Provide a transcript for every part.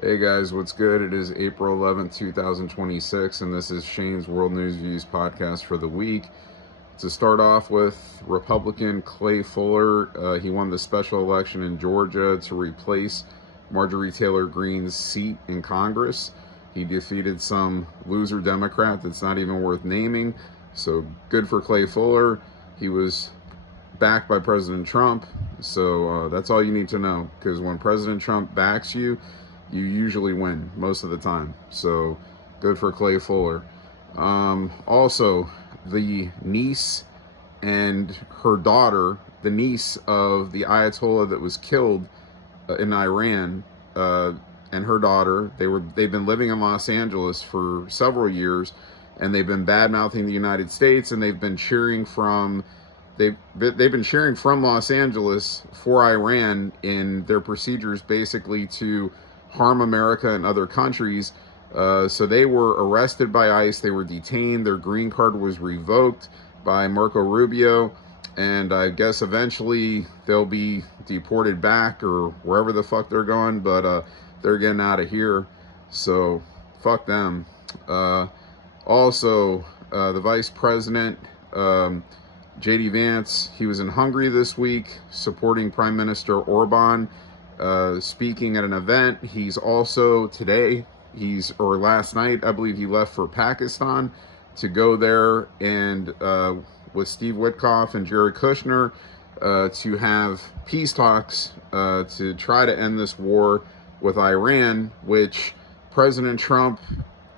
Hey guys, what's good? It is April 11th, 2026, and this is Shane's World News Views podcast for the week. To start off with, Republican Clay Fuller, he won the special election in Georgia to replace Marjorie Taylor Greene's seat in Congress. He defeated some loser Democrat that's not even worth naming, so good for Clay Fuller. He was backed by President Trump, so that's all you need to know, because when President Trump backs you, you usually win most of the time. So good for Clay Fuller. Also, the niece and her daughter, the niece of the Ayatollah that was killed in Iran, and her daughter, they've been living in Los Angeles for several years, and they've been bad mouthing the United States, and they've been cheering from Los Angeles for Iran in their procedures, basically to harm America and other countries. So they were arrested by ICE. They were detained. Their green card was revoked by Marco Rubio. And I guess eventually they'll be deported back or wherever the fuck they're going. But they're getting out of here. So fuck them. Also, the vice president, J.D. Vance, he was in Hungary this week supporting Prime Minister Orban. Speaking at an event. He's also last night, I believe he left for Pakistan to go there and with Steve Witkoff and Jared Kushner to have peace talks to try to end this war with Iran, which President Trump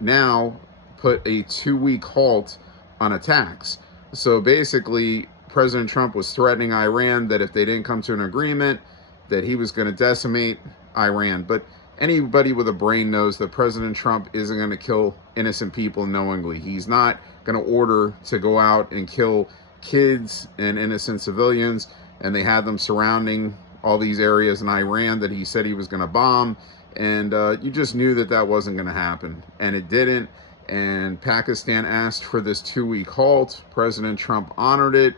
now put a 2-week halt on attacks. So basically, President Trump was threatening Iran that if they didn't come to an agreement, that he was going to decimate Iran. But anybody with a brain knows that President Trump isn't going to kill innocent people knowingly. He's not going to order to go out and kill kids and innocent civilians, and they had them surrounding all these areas in Iran that he said he was going to bomb, and you just knew that that wasn't going to happen, and it didn't. And Pakistan asked for this 2-week halt. President Trump honored it.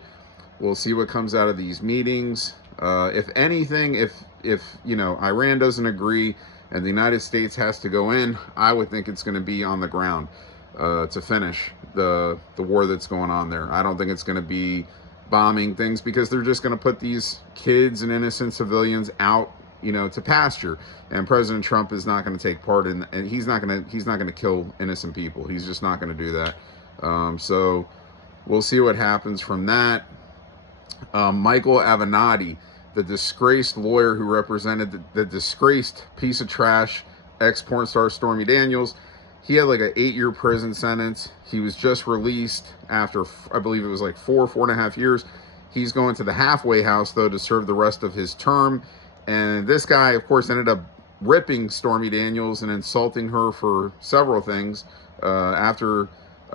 We'll see what comes out of these meetings. If anything, if Iran doesn't agree and the United States has to go in, I would think it's going to be on the ground to finish the war that's going on there. I don't think it's going to be bombing things, because they're just going to put these kids and innocent civilians out, to pasture. And President Trump is not going to take part in, and he's not going to kill innocent people. He's just not going to do that. So we'll see what happens from that. Michael Avenatti, the disgraced lawyer who represented the disgraced piece of trash ex-porn star Stormy Daniels, he had like an 8-year prison sentence. He was just released after, I believe it was like 4.5 years. He's going to the halfway house, though, to serve the rest of his term. And this guy, of course, ended up ripping Stormy Daniels and insulting her for several things after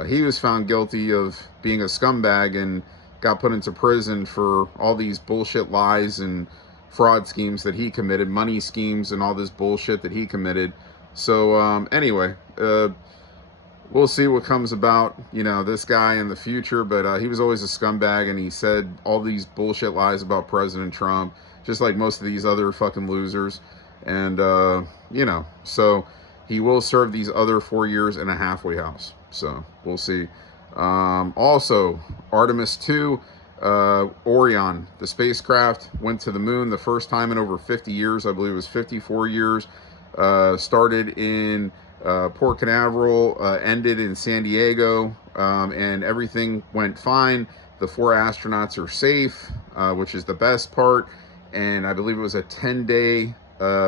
he was found guilty of being a scumbag and got put into prison for all these bullshit lies and fraud schemes that he committed, money schemes and all this bullshit that he committed. So anyway, we'll see what comes about, this guy in the future. But he was always a scumbag, and he said all these bullshit lies about President Trump, just like most of these other fucking losers. And, so he will serve these other 4 years in a halfway house. So we'll see. Also, Artemis 2, Orion, the spacecraft, went to the moon the first time in over 50 years. I believe it was 54 years. Started in Port Canaveral, ended in San Diego, and everything went fine. The 4 astronauts are safe, which is the best part. And I believe it was a 10-day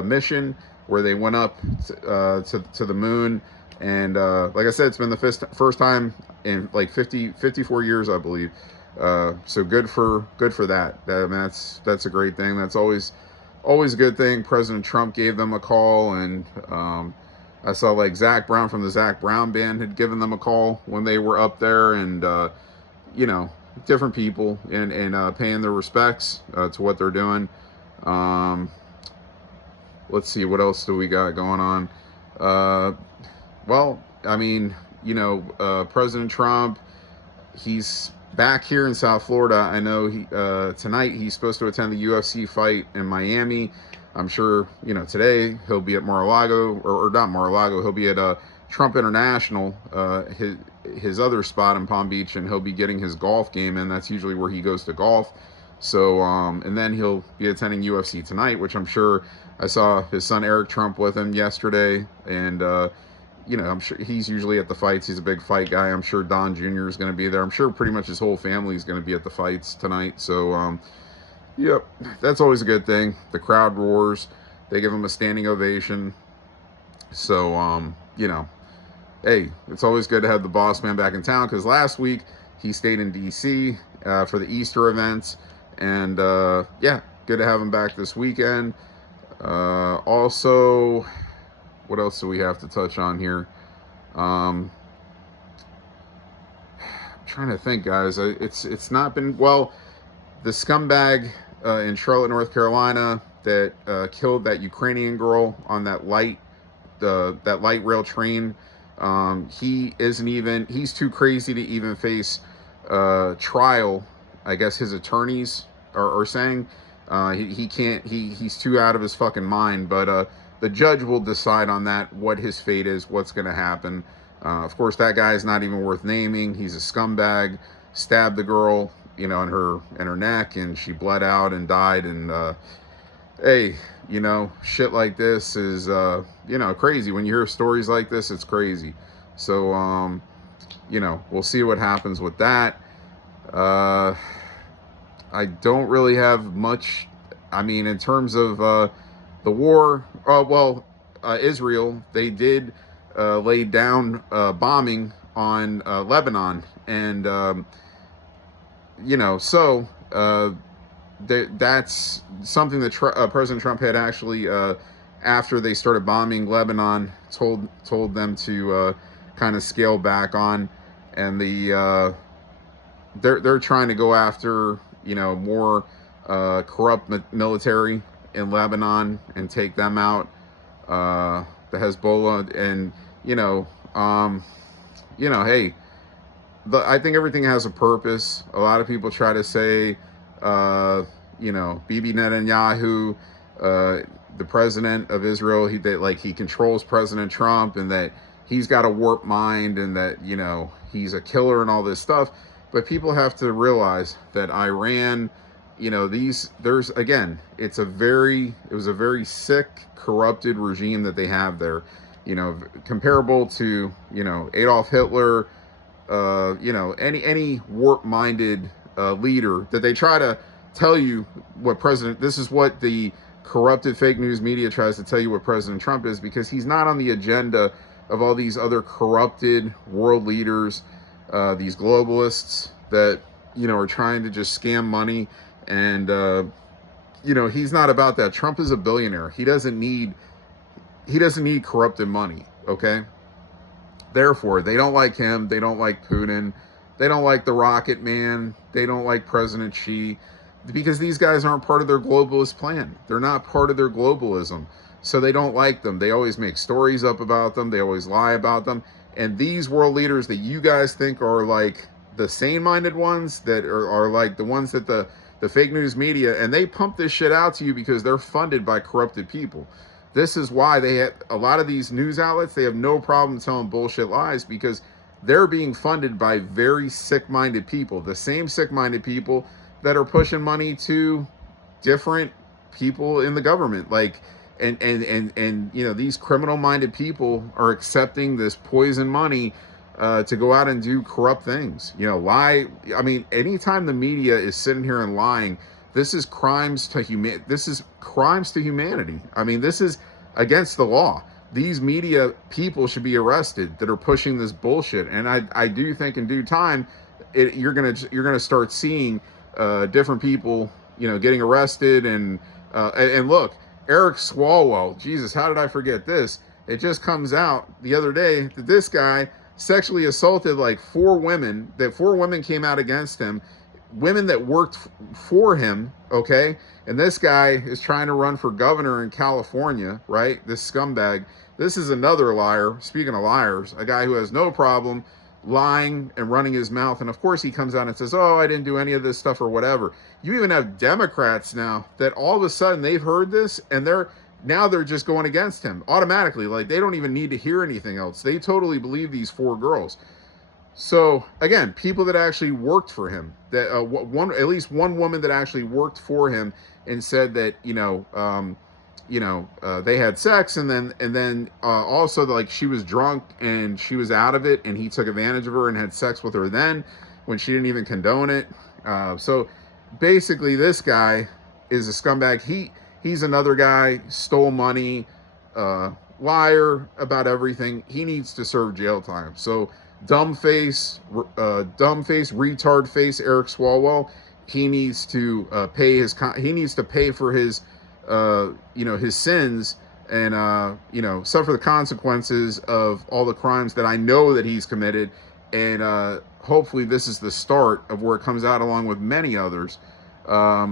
mission where they went up to the moon. And like I said, it's been the first time in like 54 years, I believe. So good for that. That's a great thing. That's always a good thing. President Trump gave them a call, and I saw like Zach Brown from the Zach Brown Band had given them a call when they were up there, and different people and paying their respects to what they're doing. Let's see, what else do we got going on? Well, I mean, President Trump, he's back here in South Florida. I know tonight he's supposed to attend the UFC fight in Miami. I'm sure, you know, today he'll be at Mar-a-Lago, or not Mar-a-Lago, he'll be at Trump International, his other spot in Palm Beach, and he'll be getting his golf game in. That's usually where he goes to golf. So, and then he'll be attending UFC tonight, which I'm sure, I saw his son Eric Trump with him yesterday, and you know, I'm sure he's usually at the fights. He's a big fight guy. I'm sure Don Jr. is going to be there. I'm sure pretty much his whole family is going to be at the fights tonight. So, yep, that's always a good thing. The crowd roars. They give him a standing ovation. So, you know, hey, it's always good to have the boss man back in town, because last week he stayed in D.C. For the Easter events. And, yeah, good to have him back this weekend. Also, what else do we have to touch on here? I'm trying to think, guys. It's not been, well, the scumbag in Charlotte, North Carolina, that killed that Ukrainian girl on that light rail train. He's too crazy to even face trial. I guess his attorneys are saying he can't. He's too out of his fucking mind. But the judge will decide on that, what his fate is, what's going to happen. Of course, that guy is not even worth naming. He's a scumbag. Stabbed the girl, you know, in her neck, and she bled out and died. And hey, you know, shit like this is you know, crazy. When you hear stories like this, it's crazy. So you know, we'll see what happens with that. I don't really have much. I mean, in terms of the war, Israel, they did lay down bombing on Lebanon, and you know, so that's something that President Trump had actually, after they started bombing Lebanon, told them to kind of scale back on, and they're trying to go after, you know, more corrupt military in Lebanon and take them out, the Hezbollah, and you know, hey, I think everything has a purpose. A lot of people try to say, you know, Bibi Netanyahu, the president of Israel, he controls President Trump, and that he's got a warped mind, and that, you know, he's a killer and all this stuff. But people have to realize that Iran, you know, it was a very sick, corrupted regime that they have there, you know, comparable to, you know, Adolf Hitler, you know, any warped-minded leader that they try to tell you this is what the corrupted fake news media tries to tell you what President Trump is, because he's not on the agenda of all these other corrupted world leaders, these globalists that, you know, are trying to just scam money. And, you know, he's not about that. Trump is a billionaire. He doesn't need corrupted money. Okay. Therefore, they don't like him. They don't like Putin. They don't like the Rocket Man. They don't like President Xi, because these guys aren't part of their globalist plan. They're not part of their globalism. So they don't like them. They always make stories up about them. They always lie about them. And these world leaders that you guys think are like the sane-minded ones, that are like the ones that the fake news media, and they pump this shit out to you because they're funded by corrupted people. This is why they have a lot of these news outlets. They have no problem telling bullshit lies, because they're being funded by very sick-minded people. The same sick-minded people that are pushing money to different people in the government. Like, and you know, these criminal-minded people are accepting this poison money to go out and do corrupt things. You know, lie. I mean, anytime the media is sitting here and lying, this is crimes to humanity. I mean, this is against the law. These media people should be arrested that are pushing this bullshit. And I do think in due time, you're gonna start seeing different people, you know, getting arrested. And look, Eric Swalwell, Jesus, how did I forget this? It just comes out the other day that this guy sexually assaulted like 4 women, that 4 women came out against him, women that worked for him, okay? And this guy is trying to run for governor in California, right? This scumbag. This is another liar. Speaking of liars, a guy who has no problem lying and running his mouth. And of course he comes out and says, oh, I didn't do any of this stuff or whatever. You even have Democrats now that all of a sudden they've heard this and they're just going against him automatically. Like, they don't even need to hear anything else. They totally believe these 4 girls. So again, people that actually worked for him, that at least one woman that actually worked for him and said that, they had sex, and then also, like, she was drunk and she was out of it and he took advantage of her and had sex with her then when she didn't even condone it. So basically this guy is a scumbag. He's another guy, stole money, liar about everything. He needs to serve jail time. So dumb face, retard face Eric Swalwell, he needs to pay for his his sins, and suffer the consequences of all the crimes that I know that he's committed. And hopefully this is the start of where it comes out, along with many others. I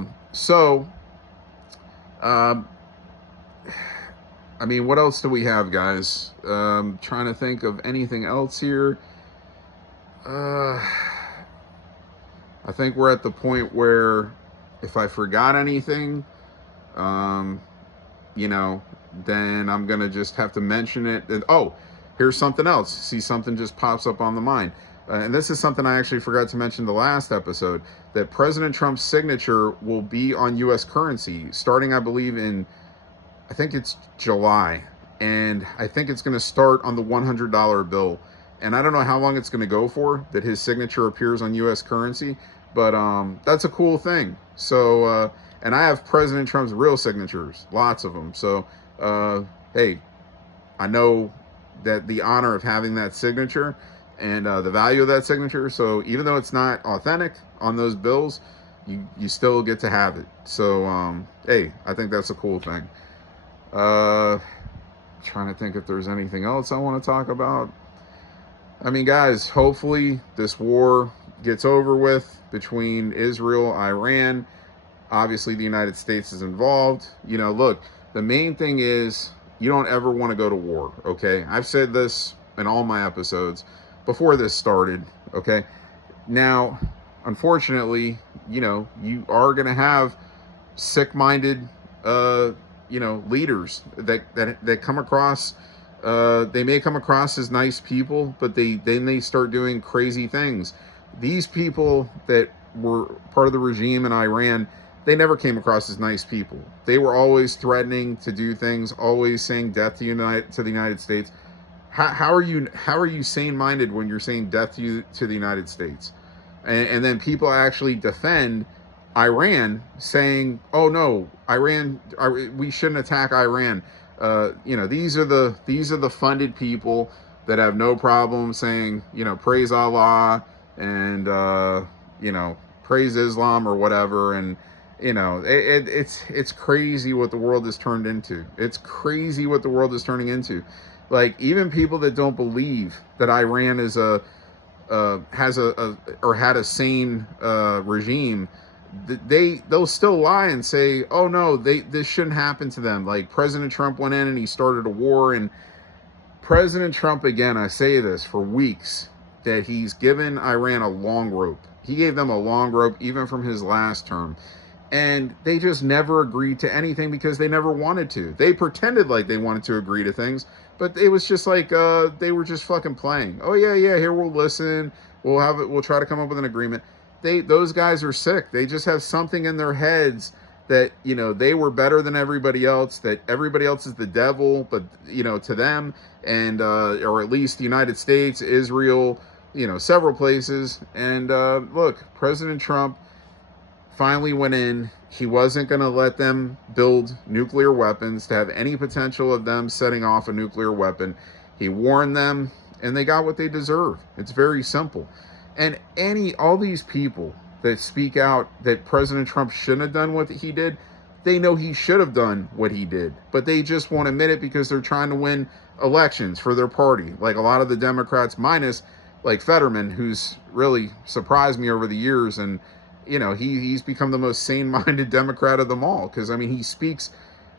mean, what else do we have, guys? Trying to think of anything else here. I think we're at the point where if I forgot anything, then I'm going to just have to mention it. And, oh, here's something else. See, something just pops up on the mind. And this is something I actually forgot to mention the last episode, that President Trump's signature will be on U.S. currency starting, I believe, I think it's July. And I think it's going to start on the $100 bill. And I don't know how long it's going to go for that his signature appears on U.S. currency, but that's a cool thing. So, and I have President Trump's real signatures, lots of them. So, hey, I know that the honor of having that signature and the value of that signature. So even though it's not authentic on those bills, you still get to have it. So, hey, I think that's a cool thing. Trying to think if there's anything else I want to talk about. I mean, guys, hopefully this war gets over with between Israel, Iran. Obviously, the United States is involved. Look, the main thing is you don't ever want to go to war, okay? I've said this in all my episodes before this started, okay? Now, unfortunately, you are going to have sick-minded, leaders that come across. They may come across as nice people, but then they start doing crazy things. These people that were part of the regime in Iran, they never came across as nice people. They were always threatening to do things, always saying death to the United States. How are you sane-minded when you're saying death to the United States? And then people actually defend Iran, saying, "Oh no, we shouldn't attack Iran." These are the funded people that have no problem saying, praise Allah and praise Islam or whatever. And it's crazy what the world has turned into. It's crazy what the world is turning into. Like, even people that don't believe that Iran is had a sane regime, they'll still lie and say, oh no, this shouldn't happen to them. Like, President Trump went in and he started a war, and President Trump, again, I say this for weeks, that he's given Iran a long rope. He gave them a long rope even from his last term. And they just never agreed to anything because they never wanted to. They pretended like they wanted to agree to things, but it was just like they were just fucking playing. Oh yeah, here, we'll listen. We'll try to come up with an agreement. Those guys are sick. They just have something in their heads that, they were better than everybody else, that everybody else is the devil, but, to them, and, or at least the United States, Israel, several places. And, look, President Trump finally went in. He wasn't going to let them build nuclear weapons to have any potential of them setting off a nuclear weapon. He warned them, and they got what they deserve. It's very simple. And all these people that speak out that President Trump shouldn't have done what he did, they know he should have done what he did, but they just won't admit it because they're trying to win elections for their party. Like a lot of the Democrats, minus like Fetterman, who's really surprised me over the years. And, he's become the most sane-minded Democrat of them all. Because, he speaks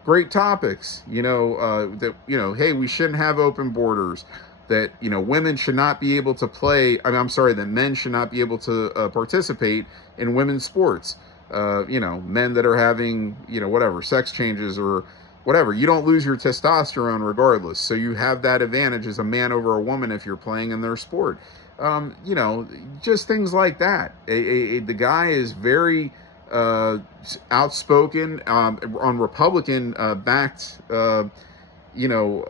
great topics, hey, we shouldn't have open borders. that, you know, women should not be able to play. I mean, I'm sorry, that men should not be able to participate in women's sports. You know, men that are having, you know, whatever, sex changes or whatever. You don't lose your testosterone regardless. So you have that advantage as a man over a woman if you're playing in their sport. You know, just things like that. The guy is very outspoken on Republican backed, you know,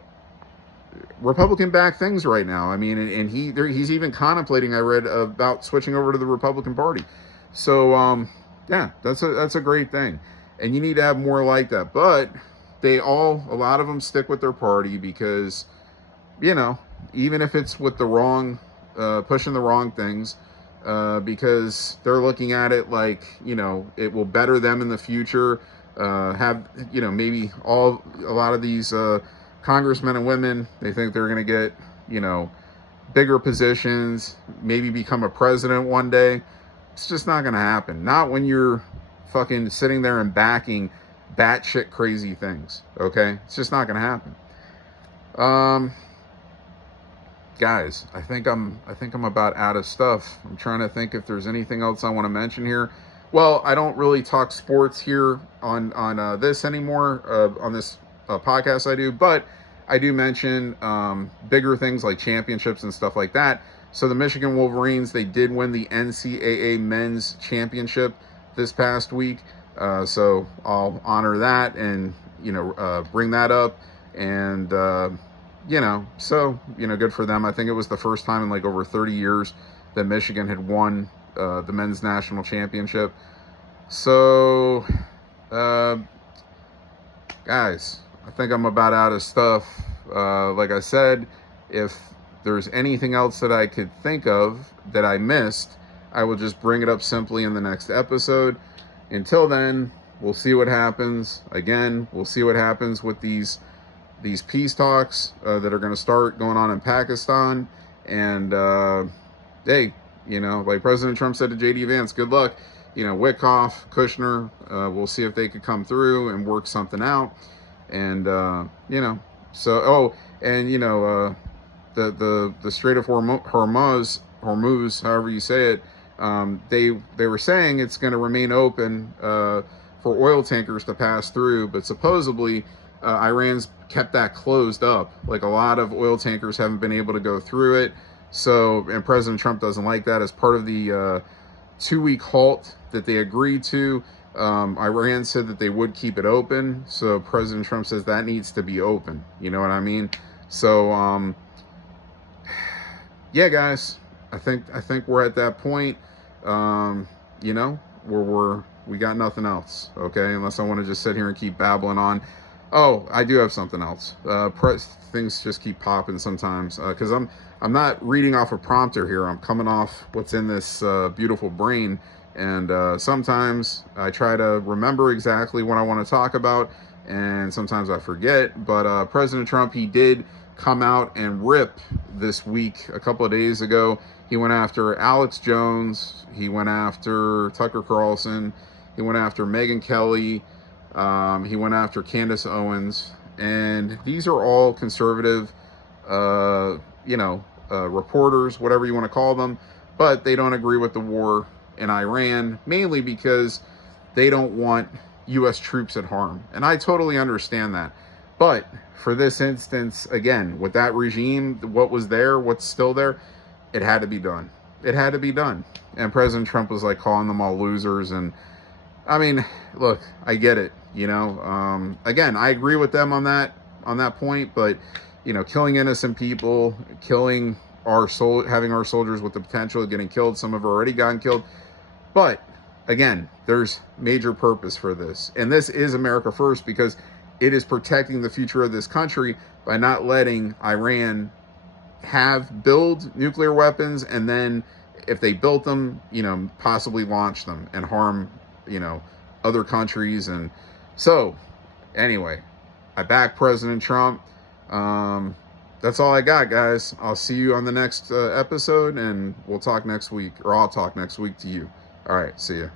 Republican-backed things right now. I mean, and he's even contemplating, I read, about switching over to the Republican Party. So, yeah, that's a great thing. And you need to have more like that. But a lot of them stick with their party because, you know, even if it's with the wrong, pushing the wrong things, because they're looking at it like, you know, it will better them in the future. Have, you know, maybe a lot of these congressmen and women, they think they're going to get, you know, bigger positions, maybe become a president one day. It's just not going to happen. Not when you're fucking sitting there and backing batshit crazy things. Okay, it's just not going to happen. Guys, I think I'm about out of stuff. I'm trying to think if there's anything else I want to mention here. Well, I don't really talk sports here on this anymore, on this podcast I do, but I do mention bigger things like championships and stuff like that. So the Michigan Wolverines, they did win the NCAA men's championship this past week. So I'll honor that and, you know, bring that up. And, you know, so, you know, good for them. I think it was the first time in like over 30 years that Michigan had won the men's national championship. So, guys, I think I'm about out of stuff. Like I said, if there's anything else that I could think of that I missed, I will just bring it up simply in the next episode. Until then, we'll see what happens. Again, we'll see what happens with these peace talks that are going to start going on in Pakistan. And, hey, you know, like President Trump said to J.D. Vance, good luck. You know, Witkoff, Kushner, we'll see if they could come through and work something out. And, you know, so, and, you know, the Strait of Hormuz, however you say it, they were saying it's going to remain open for oil tankers to pass through, but supposedly Iran's kept that closed up. Like, a lot of oil tankers haven't been able to go through it. So, and President Trump doesn't like that. As part of the 2-week halt that they agreed to, Iran said that they would keep it open. So President Trump says that needs to be open. You know what I mean? So, yeah, guys, I think we're at that point, you know, where we got nothing else. Okay. Unless I want to just sit here and keep babbling on. Oh, I do have something else. Things just keep popping sometimes, cause I'm not reading off a prompter here. I'm coming off what's in this, beautiful brain. And, sometimes I try to remember exactly what I want to talk about, and sometimes I forget. But President Trump, he did come out and rip this week. A couple of days ago, he went after Alex Jones, he went after Tucker Carlson, he went after Megyn Kelly, he went after Candace Owens, and these are all conservative, you know, reporters, whatever you want to call them, but they don't agree with the war in Iran, mainly because they don't want U.S. troops at harm. And I totally understand that. But for this instance, again, with that regime, what was there, what's still there, it had to be done. It had to be done. And President Trump was like calling them all losers. And I mean, look, I get it. You know, again, I agree with them on that point. But, you know, killing innocent people, killing having our soldiers with the potential of getting killed. Some have already gotten killed. But again, there's major purpose for this. And this is America first, because it is protecting the future of this country by not letting Iran build nuclear weapons, and then if they built them, you know, possibly launch them and harm, you know, other countries. And so anyway, I back President Trump. That's all I got, guys. I'll see you on the next episode, and we'll talk next week, or I'll talk next week to you. All right, see ya.